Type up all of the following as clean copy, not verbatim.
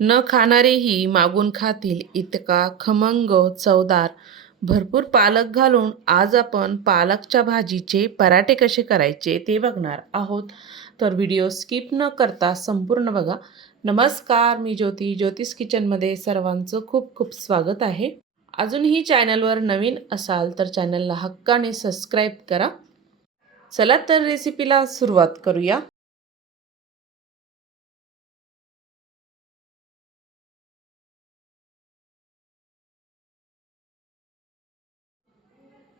न खाणारेही मागून खातील इतका खमंग चवदार भरपूर पालक घालून आज आपण पालकच्या भाजीचे पराठे कसे करायचे ते बघणार आहोत. तर व्हिडिओ स्किप न करता संपूर्ण बघा. नमस्कार, मी ज्योतिष किचनमध्ये सर्वांचं खूप खूप स्वागत आहे. अजूनही चॅनलवर नवीन असाल तर चॅनलला हक्काने सबस्क्राईब करा. चला तर रेसिपीला सुरुवात करूया.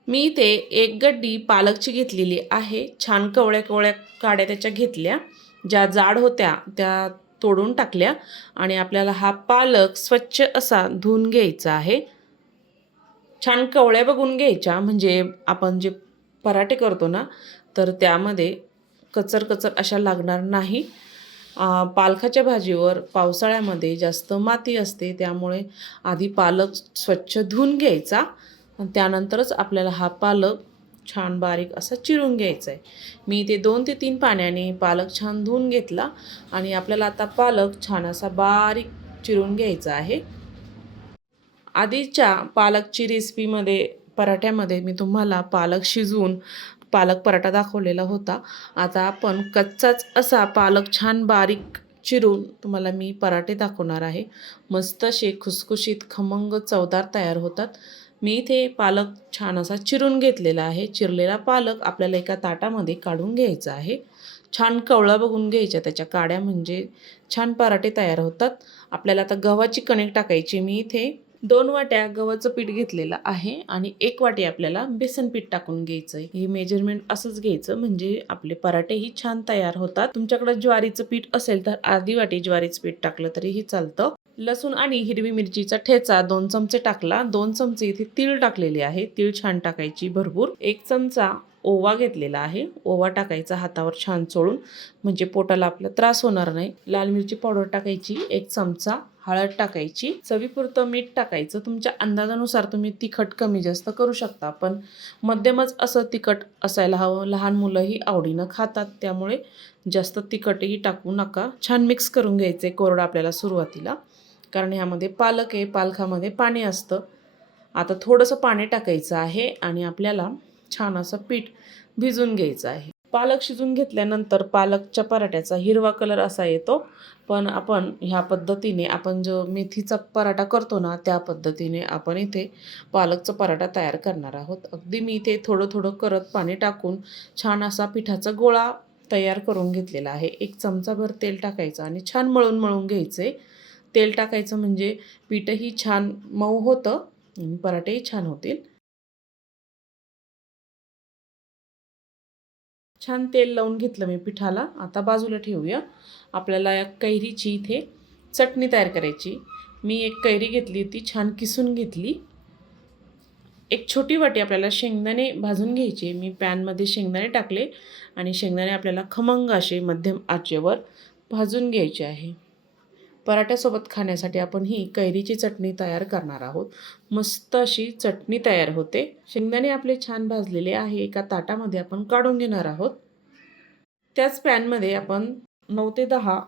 मी इथे एक गड्डी पालकची घेतलेली आहे. छान कवळ्या कवळ्या काड्या त्याच्या घेतल्या. ज्या जाड होत्या त्या तोडून टाकल्या आणि आपल्याला हा पालक स्वच्छ असा धुवून घ्यायचा आहे. छान कवळ्या बघून घ्यायच्या, म्हणजे आपण जे पराठे करतो ना तर त्यामध्ये कचर कचर अशा लागणार नाही. पालकाच्या भाजीवर पावसाळ्यामध्ये जास्त माती असते, त्यामुळे आधी पालक स्वच्छ धुवून घ्यायचा आणि त्यानंतरच आपल्याला हा पालक छान बारीक असा चिरून घ्यायचा आहे. मी ते 2 ते 3 पाण्याने पालक छान धुवून घेतला आणि आपल्याला आता पालक छान असा बारीक चिरून घ्यायचा आहे. आधीच्या पालकची रेसिपीमध्ये पराठ्यामध्ये मी तुम्हाला पालक शिजवून पालक पराठा दाखवलेला होता. आता आपण कच्चाच असा पालक छान बारीक चिरून तुम्हाला मी पराठे दाखवणार आहे. मस्त असे खुसखुशीत खमंग चवदार तयार होतात. मी इथे पालक छान असा चिरून घेतलेला आहे. चिरलेला पालक आपल्याला एका ताटामध्ये काढून घ्यायचा आहे. छान कवळा बघून घ्यायच्या त्याच्या काड्या, म्हणजे छान पराठे तयार होतात. आपल्याला आता गव्हाची कणिक टाकायची. मी इथे 2 वाट्या गव्हाचं पीठ घेतलेलं आहे आणि 1 वाटी आपल्याला बेसन पीठ टाकून घ्यायचं आहे. हे मेजरमेंट असंच घ्यायचं, म्हणजे आपले पराठेही छान तयार होतात. तुमच्याकडे ज्वारीचं पीठ असेल तर अर्धी वाटी ज्वारीचं पीठ टाकलं तरीही चालतं. लसूण आणि हिरवी मिरचीचा ठेचा 2 चमचे टाकला. 2 चमचे इथे तीळ टाकलेले आहे. तीळ छान टाकायची भरपूर. 1 चमचा ओवा घेतलेला आहे. ओवा टाकायचा हातावर छान चोळून, म्हणजे पोटाला आपला त्रास होणार नाही. लाल मिरची पावडर टाकायची 1 चमचा. हळद टाकायची. चवीपुरतं मीठ टाकायचं. तुमच्या अंदाजानुसार तुम्ही तिखट कमी जास्त करू शकता, पण मध्यमच असं तिखट असायला हवं. लहान मुलंही आवडीनं खातात, त्यामुळे जास्त तिखटही टाकू नका. छान मिक्स करून घ्यायचे कोरडं आपल्याला सुरुवातीला, कारण ह्यामध्ये पालक आहे, पालकामध्ये पाणी असतं. आता थोडंसं पाणी टाकायचं आहे आणि आपल्याला छान असं पीठ भिजून घ्यायचं आहे. पालक शिजून घेतल्यानंतर पालकच्या पराठ्याचा हिरवा कलर असा येतो, पण आपण ह्या पद्धतीने आपण जो मेथीचा पराठा करतो ना त्या पद्धतीने आपण इथे पालकचा पराठा तयार करणार आहोत. अगदी मी इथे थोडं थोडं करत पाणी टाकून छान असा पिठाचा गोळा तयार करून घेतलेला आहे. 1 चमचाभर तेल टाकायचं आणि छान मळून मळून घ्यायचे. तेल टाकायचं म्हणजे पीठही छान मऊ होतं आणि पराठेही छान होतील. छान तेल लावून घेतलं मी पिठाला. आता बाजूला ठेवूया. आपल्याला या कैरीची इथे चटणी तयार करायची. मी एक कैरी घेतली होती, छान किसून घेतली. एक छोटी वाटी आपल्याला शेंगदाणे भाजून घ्यायचे. मी पॅनमध्ये शेंगदाणे टाकले आणि शेंगदाणे आपल्याला खमंग असे मध्यम आचेवर भाजून घ्यायचे आहे. पराठ्यासोबत खाण्यासाठी आपण ही कैरीची चटणी तयार करणार आहोत. मस्त अशी चटणी तयार होते. शेंगदाणे आपले छान भाजलेले आहे. एका ताटामध्ये आपण काढून घेणार आहोत. त्याच पॅनमध्ये आपण 9 ते 10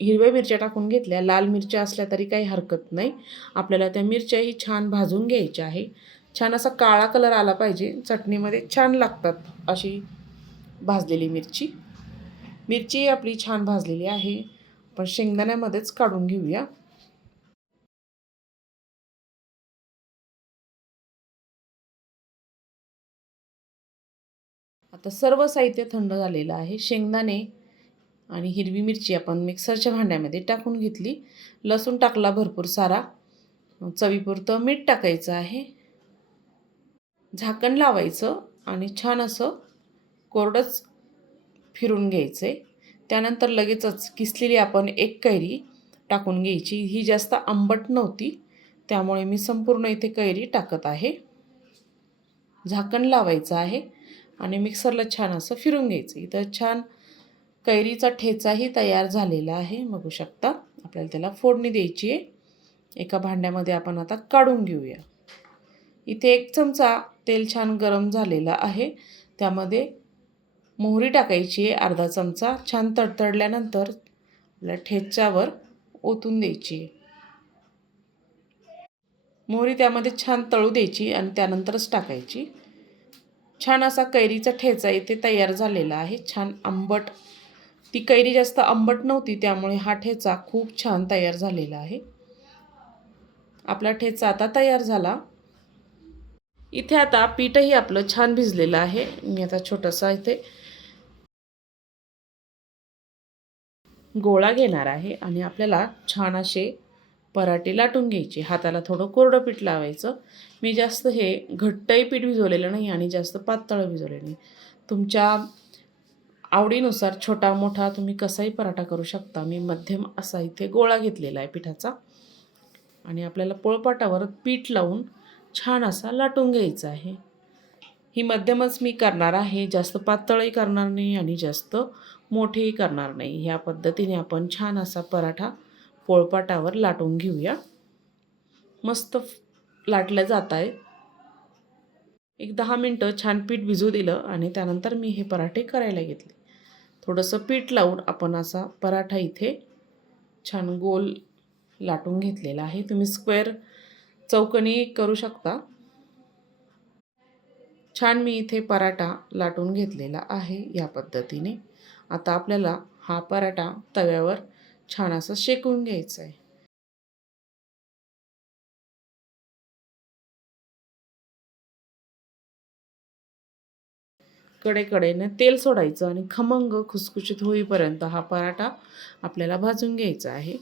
हिरव्या मिरच्या टाकून घेतल्या. लाल मिरच्या असल्या तरी काही हरकत नाही. आपल्याला त्या मिरच्याही छान भाजून घ्यायच्या आहे. छान असा काळा कलर आला पाहिजे. चटणीमध्ये छान लागतात अशी भाजलेली मिरची. मिरची आपली छान भाजलेली आहे. आपण शेंगदाण्यामध्येच काढून घेऊया. आता सर्व साहित्य थंड झालेलं आहे. शेंगदाणे आणि हिरवी मिरची आपण मिक्सरच्या भांड्यामध्ये टाकून घेतली. लसूण टाकला भरपूर सारा. चवीपुरतं मीठ टाकायचं आहे. झाकण लावायचं आणि छान असं कोरडंच फिरून घ्यायचं आहे. त्यानंतर लगेचच किसलेली आपण एक कैरी टाकून घ्यायची. ही जास्त आंबट नव्हती, त्यामुळे मी संपूर्ण इथे कैरी टाकत आहे. झाकण लावायचं आहे आणि मिक्सरला छान असं फिरून घ्यायचं. इथं छान कैरीचा ठेचाही तयार झालेला आहे, बघू शकता. आपल्याला त्याला फोडणी द्यायची आहे. एका भांड्यामध्ये आपण आता काढून घेऊया. इथे 1 चमचा तेल छान गरम झालेलं आहे. त्यामध्ये मोहरी टाकायची आहे अर्धा चमचा. छान तडतडल्यानंतर आपल्या ठेच्यावर ओतून द्यायची. मोहरी त्यामध्ये छान तळू द्यायची आणि त्यानंतरच टाकायची. छान असा कैरीचा ठेचा इथे तयार झालेला आहे, छान आंबट. ती कैरी जास्त आंबट नव्हती, त्यामुळे हा ठेचा खूप छान तयार झालेला आहे. आपला ठेचा आता तयार झाला. इथे आता पीठही आपलं छान भिजलेलं आहे. मी आता छोटासा इथे गोळा घेणार आहे आणि आपल्याला छान असे पराठे लाटून घ्यायचे. हाताला थोडं कोरडं पीठ लावायचं. मी जास्त हे घट्टही पीठ भिजवलेलं नाही आणि जास्त पातळ भिजवलेलं नाही. तुमच्या आवडीनुसार छोटा मोठा तुम्ही कसाही पराठा करू शकता. मी मध्यम असा इथे गोळा घेतलेला आहे पिठाचा आणि आपल्याला पोळपाटावर पीठ लावून छान असा लाटून घ्यायचा आहे. ही मध्यमच मी करणार आहे, जास्त पातळही करणार नाही आणि जास्त मोठेही करणार नाही. ह्या पद्धतीने आपण छान असा पराठा पोळपाटावर लाटून घेऊया. मस्त लाटलं जात आहे. एक 10 मिनटं छान पीठ भिजू दिलं आणि त्यानंतर मी हे पराठे करायला घेतले. थोडंसं पीठ लावून आपण असा पराठा इथे छान गोल लाटून घेतलेला आहे. तुम्ही स्क्वेअर चौकोनी करू शकता. छान मी इथे पराठा लाटून घेतलेला आहे या पद्धतीने. आता आपल्याला हा पराठा तव्यावर छान असं शेकून घ्यायचा आहे. कडेकडेने तेल सोडायचं आणि खमंग खुसखुशीत होईपर्यंत हा पराठा आपल्याला भाजून घ्यायचा आहे.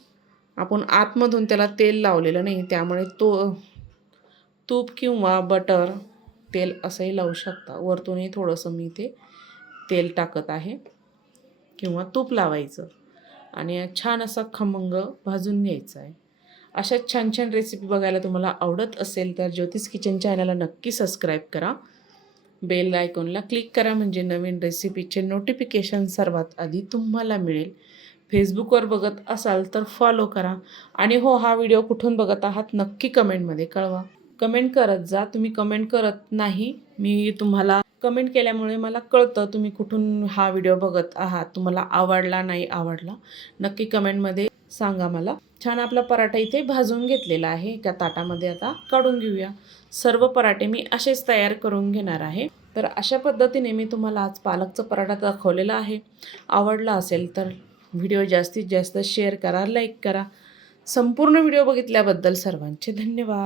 आपण आतमधून त्याला तेल लावलेलं नाही, त्यामुळे तूप किंवा बटर तेल असंही लावू शकता. वरतूनही थोडंसं मी इथे तेल टाकत आहे किंवा तूप लावायचं आणि छान असा खमंग भाजून घ्यायचा आहे. अशाच छान छान रेसिपी बघायला तुम्हाला आवडत असेल तर ज्योतिष किचन चॅनलला नक्की सबस्क्राईब करा. बेल आयकॉनला क्लिक करा म्हणजे नवीन रेसिपीचे नोटिफिकेशन सर्वात आधी तुम्हाला मिळेल. फेसबुकवर बघत असाल तर फॉलो करा आणि हो, हा व्हिडिओ कुठून बघत आहात नक्की कमेंटमध्ये कळवा. कमेंट करत जा. तुम्ही कमेंट करत नाही, मी तुम्हाला कमेंट केल्यामुळे मला कळतं तुम्ही कुठून हा व्हिडिओ बघत आहात. तुम्हाला आवडला नाही आवडला नक्की कमेंटमध्ये सांगा मला. छान आपला पराठा इथे भाजून घेतलेला आहे. एका ताटामध्ये आता काढून घेऊया. सर्व पराठे मी असेच तयार करून घेणार आहे. तर अशा पद्धतीने मी तुम्हाला आज पालकचा पराठा दाखवलेला आहे. आवडला असेल तर व्हिडिओ जास्तीत जास्त शेअर करा, लाईक करा. संपूर्ण व्हिडिओ बघितल्याबद्दल सर्वांचे धन्यवाद.